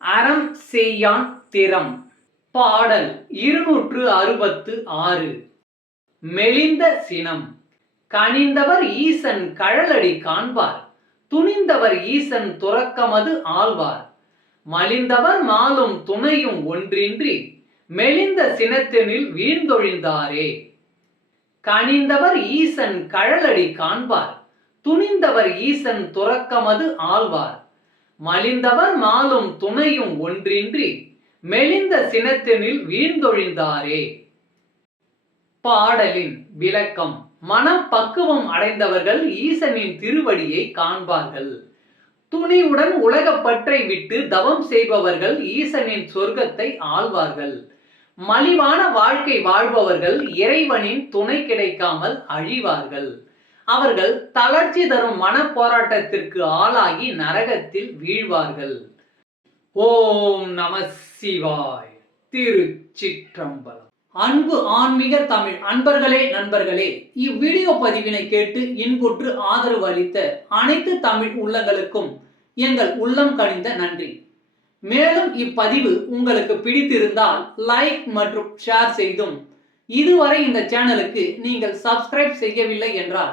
அறம் செய்யான் திறம். பாடல் இருநூற்று அறுபத்து ஆறு. மெலிந்த சினம். கனிந்தவர் ஈசன் கழலடி காண்பார். துணிந்தவர் ஈசன் துறக்கமது ஆழ்வார். மலிந்தவர் மாலும் துணையும் ஒன்றின்றி மெலிந்த சினத்தினில் வீழ்ந்தொழிந்தாரே. கனிந்தவர் ஈசன் கழலடி காண்பார். துணிந்தவர் ஈசன் துறக்கமது ஆழ்வார். மலிந்தவர் மாலும் துணையும் ஒன்றின்றி மெலிந்த சினத்தினில் வீழ்ந்தொழிந்தாரே. பாடலின் விளக்கம் மனம் பக்குவம் அடைந்தவர்கள் ஈசனின் திருவடியை காண்பார்கள். துணிவுடன் உலகப்பற்றை விட்டு தவம் செய்பவர்கள் ஈசனின் சொர்க்கத்தை ஆழ்வார்கள் மலிவான வாழ்க்கை வாழ்பவர்கள் இறைவனின் துணை கிடைக்காமல் அழிவார்கள். அவர்கள் தளர்ச்சி தரும் மன போராட்டத்திற்கு ஆளாகி நரகத்தில் வீழ்வார்கள். ஓம் நம சிவாய். திருச்சிற்றம்பலம். அன்பு ஆன்மீக தமிழ் அன்பர்களே நண்பர்களே இவ்வீடியோ பதிவினை கேட்டு இன்புற்று ஆதரவு அளித்த அனைத்து தமிழ் உள்ளங்களுக்கும் எங்கள் உள்ளம் கனிந்த நன்றி. மேலும் இப்பதிவு உங்களுக்கு பிடித்திருந்தால் லைக் மற்றும் ஷேர் செய்தும். இதுவரை இந்த சேனலுக்கு நீங்கள் சப்ஸ்கிரைப் செய்யவில்லை என்றால்